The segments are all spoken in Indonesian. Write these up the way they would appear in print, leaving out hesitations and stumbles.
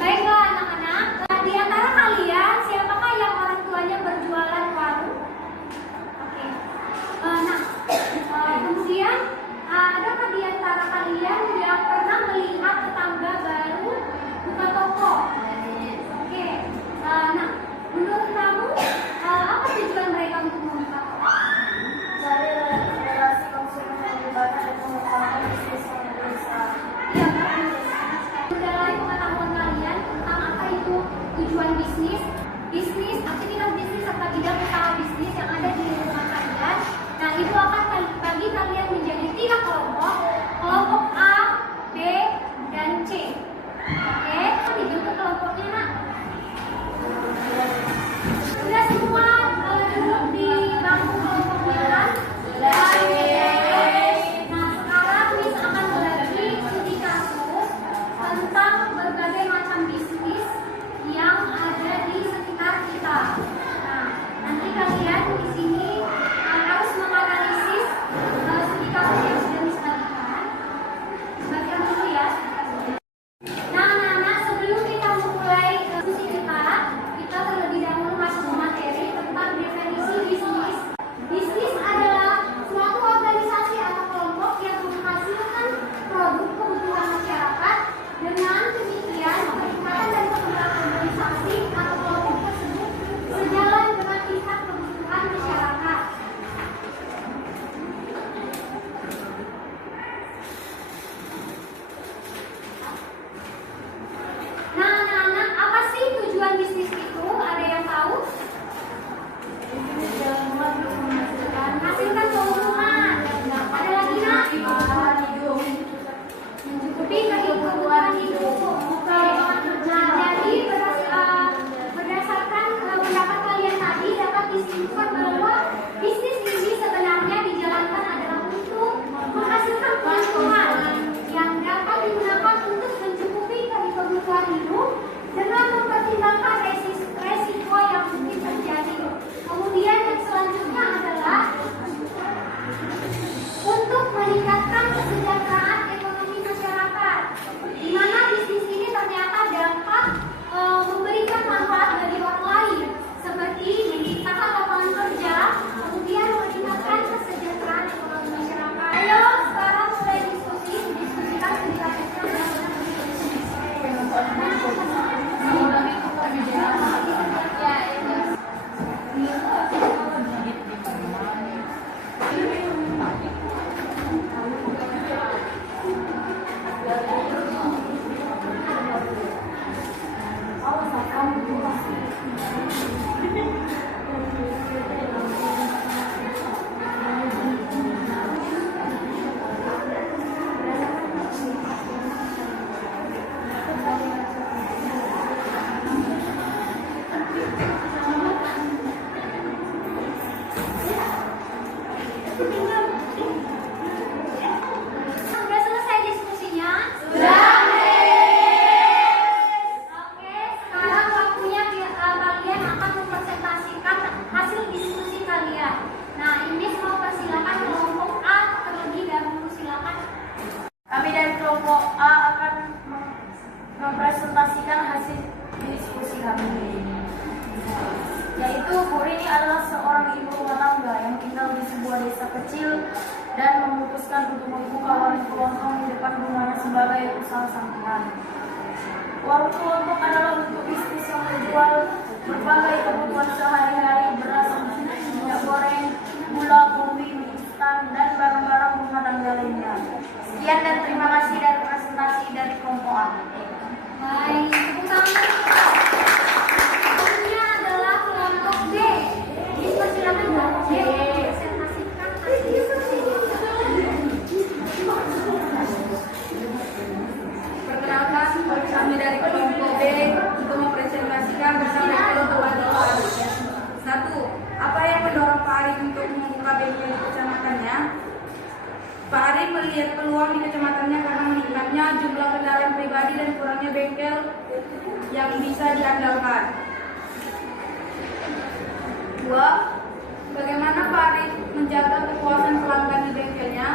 Baiklah anak-anak, di antara kalian siapakah yang orang tuanya berjualan warung? Oke. Kemudian adakah di antara kalian yang pernah melihat tetangga baru buka toko? Oke. Menurut kamu apa tujuan mereka untuk membuka toko? Cari relasi konsumen yang lebih banyak dan mengembangkan bisnis yang lebih besar. Ya, dari pengetahuan kalian tentang apa itu tujuan bisnis, aktivitas bisnis serta bidang usaha bisnis yang ada di lingkungan kalian. Nah, itu akan bagi kalian menjadi 3 kelompok, kelompok A, B, dan C. Oke, dibentuk kelompoknya, nak. Sudah semua duduk di bangku kelompoknya, kan? Nah, sekarang Miss akan berbagi studi kasus tentang berbagai macam bisnis yang ada di sekitar kita. Nah, nanti kalian di sini harus menganalisis studi kasus yang sudah disajikan. Bagian dulu ya. Nah, anak-anak, sebelum kita memulai diskusi kita terlebih dahulu masuk ke materi tentang definisi bisnis. Bisnis adalah suatu organisasi atau kelompok yang menghasilkan produk kebutuhan masyarakat. Dengan demikian, peningkatan dan perkembangan organisasi atau kelompok tersebut sejalan dengan tingkat kebutuhan masyarakat. Nah, anak-anak, apa sih tujuan bisnis itu? Ada yang tahu? Menghasilkan keuntungan. Ada lagi, nak? Mencukupi kebutuhan hidup. Oke. Nah, jadi berdasarkan pendapat kalian tadi dapat disimpulkan bahwa bisnis ini sebenarnya dijalankan adalah untuk menghasilkan keuntungan yang dapat digunakan untuk mencukupi kebutuhan hidup dengan mempertimbangkan resiko yang mungkin terjadi. Kemudian yang selanjutnya adalah untuk meningkatkan kesejahteraan ekonomi masyarakat, di mana bisnis ini ternyata dapat memberikan manfaat bagi orang lain, seperti menciptakan lapangan kerja, kemudian meningkatkan kesejahteraan ekonomi masyarakat. Ayo sekarang mulai diskusikan penjelasannya. Sudah selesai diskusinya? Sudah. Oke, sekarang waktunya kalian akan mempresentasikan hasil diskusi kalian. Nah, ini mau persilakan kelompok A terlebih dahulu, silakan. Kami dari kelompok A akan mempresentasikan hasil diskusi kami, yaitu Bu Rini adalah seorang ibu rumah tangga yang tinggal di sebuah desa kecil dan memutuskan untuk membuka warung kelontong di depan rumahnya sebagai usaha sampingan. Warung kelontong adalah bentuk bisnis yang menjual berbagai kebutuhan sehari-hari, beras, minyak goreng, gula, kopi, mie instan, dan barang-barang rumah tangga lainnya. Sekian dan terima kasih dari presentasi dari kelompok A. Baik, tepuk tangan. melihat peluang di kecamatannya karena meningkatnya jumlah kendaraan pribadi dan kurangnya bengkel yang bisa diandalkan. 2. Bagaimana Pak Arif menjaga kepuasan pelanggan di bengkelnya?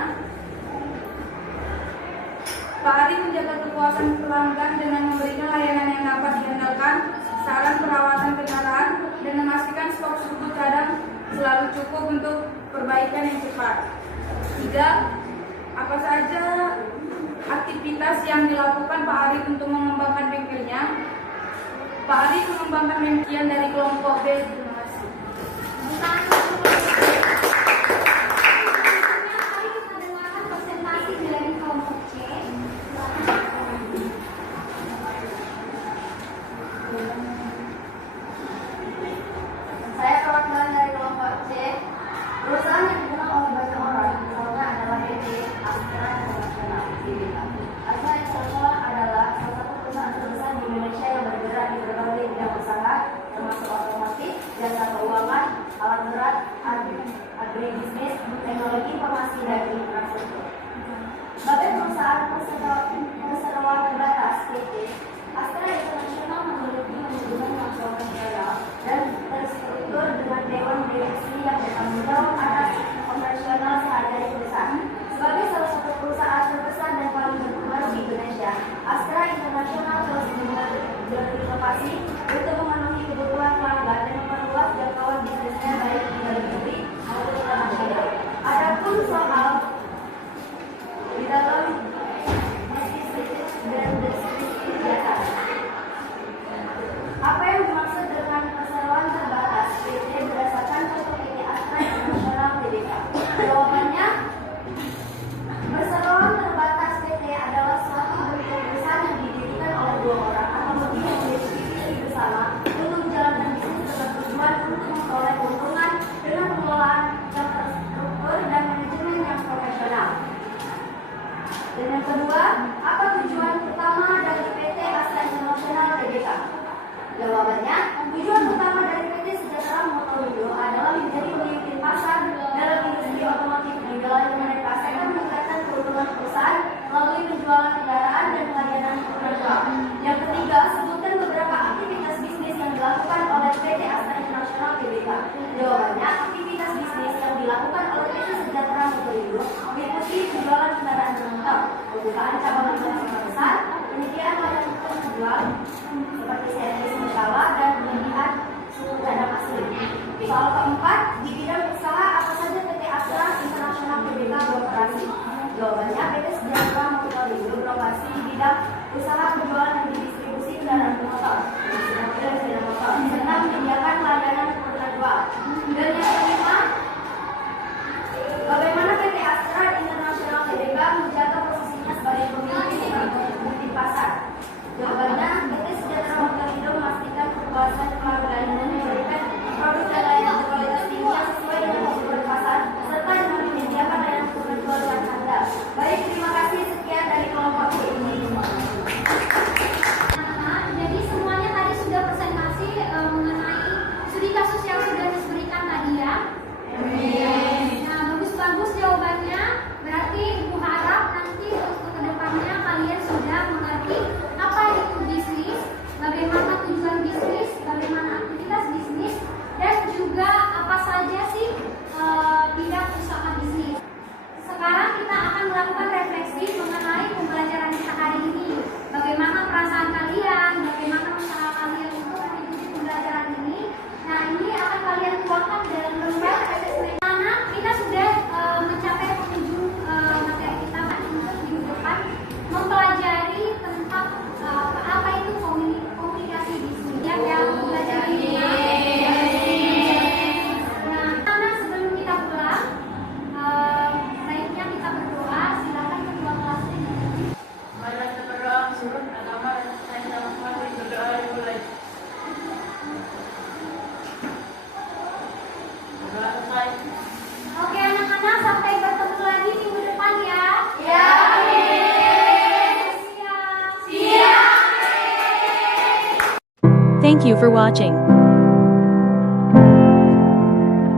Pak Arif menjaga kepuasan pelanggan dengan memberikan layanan yang dapat diandalkan, saran perawatan kendaraan, dan memastikan stok suku cadang selalu cukup untuk perbaikan yang cepat. 3. Apa saja aktivitas yang dilakukan Pak Arif untuk mengembangkan bengkelnya? Pak Arif mengembangkan bengkel dari kelompok B. Terima kasih. Mari kita dengarkan presentasi dari kelompok C. Saya perwakilan dari kelompok C. Perusahaan yang dikenal oleh banyak orang, misalnya adalah PT Astra International Tbk. Astra International adalah salah satu perusahaan terbesar di Indonesia yang bergerak di berbagai bidang usaha, termasuk otomotif, jasa keuangan, alat berat, agribisnis, teknologi informasi dan infrastruktur. Sebagai perusahaan perseroan terbatas PT, Astra International memiliki manajemen yang profesional dan terstruktur dengan dewan direksi yang bertanggung jawab atas operasional sehari-hari perusahaan. Sebagai salah satu perusahaan terbesar dan paling berkembang di Indonesia, Astra International terus berinovasi untuk memenuhi kebutuhan pelanggan dan memperluas jangkauan bisnisnya baik di dalam negeri maupun internasional. Adapun soal di dalam bisnis dan distribusi jasa, apa yang dimaksud dengan perseroan terbatas PT berdasarkan contoh PT Astra International Tbk? Jawabannya, perseroan terbatas PT adalah suatu bentuk perusahaan yang didirikan oleh dua orang atau lebih yang memiliki visi bersama untuk menjalankan bisnis dengan tujuan untuk memperoleh keuntungan dengan pengelolaan yang terstruktur dan manajemen yang profesional. Dan yang kedua, apa tujuan utama dari PT Astra International Tbk? Jawabannya, tujuan utama dari PT Sejahtera Motorindo adalah menjadi pemimpin pasar dalam industri otomotif di dalam meningkatkan keuntungan perusahaan melalui penjualan kendaraan dan layanan komersial. Yang ketiga, sebutkan beberapa aktivitas bisnis yang dilakukan oleh PT Astra International Tbk. Jawabannya, aktivitas bisnis yang dilakukan oleh PT Sejahtera Motorindo meliputi penjualan kendaraan bermotor, pembukaan cabang internasional besar, penyediaan layanan penjual seperti servis masalah dan penyediaan suku cadang asli. Soal keempat, di bidang usaha apa saja PT Astra International Tbk beroperasi? Jawabannya, PT Sejahtera Motorindo beroperasi di bidang usaha penjualan dan distribusi kendaraan bermotor, mobil dan sepeda motor, serta menyediakan layanan kemudahan jual. Dan yang kelima, bagaimana PT Astra International Tbk menjaga posisinya sebagai pemimpin pasar? Jawabannya, PT Sejahtera Motorindo memastikan kepuasan pelanggan dan memberikan produk dan layanan berkualitas tinggi yang sesuai dengan kebutuhan pasar, serta dengan menyediakan layanan penjual yang handal. Baik, terima kasih. Sekian dari kelompok ini. Jadi semuanya tadi sudah presentasi mengenai studi kasus yang sudah diberikan tadi ya. Nah, bagus-bagus jawabannya. Berarti Ibu harap nanti untuk kedepannya kalian sudah mengerti apa itu bisnis, bagaimana tujuan bisnis, bagaimana aktivitas bisnis, dan juga apa saja sih bidang usaha bisnis. Sekarang kita akan melakukan refleksi mengenai pembelajaran kita hari ini. Bagaimana perasaan kalian, bagaimana usaha kalian untuk mengikuti pembelajaran ini. Nah, ini akan kalian tuangkan dalam lembar assessment. Karena kita sudah mencapai penghujung materi kita untuk minggu depan, mempelajari tentang apa itu komunikasi bisnis yang belajar ini. Nah, karena sebelum kita pulang, baiknya kita berdoa. Silakan ketua kelasnya. Mari kita berdoa, surut agama dan sains dalam mari berdoa dimulai. Berdoa selesai. Oke anak-anak, sampai bertemu lagi minggu depan ya. Ya. Siap. Thank you for watching.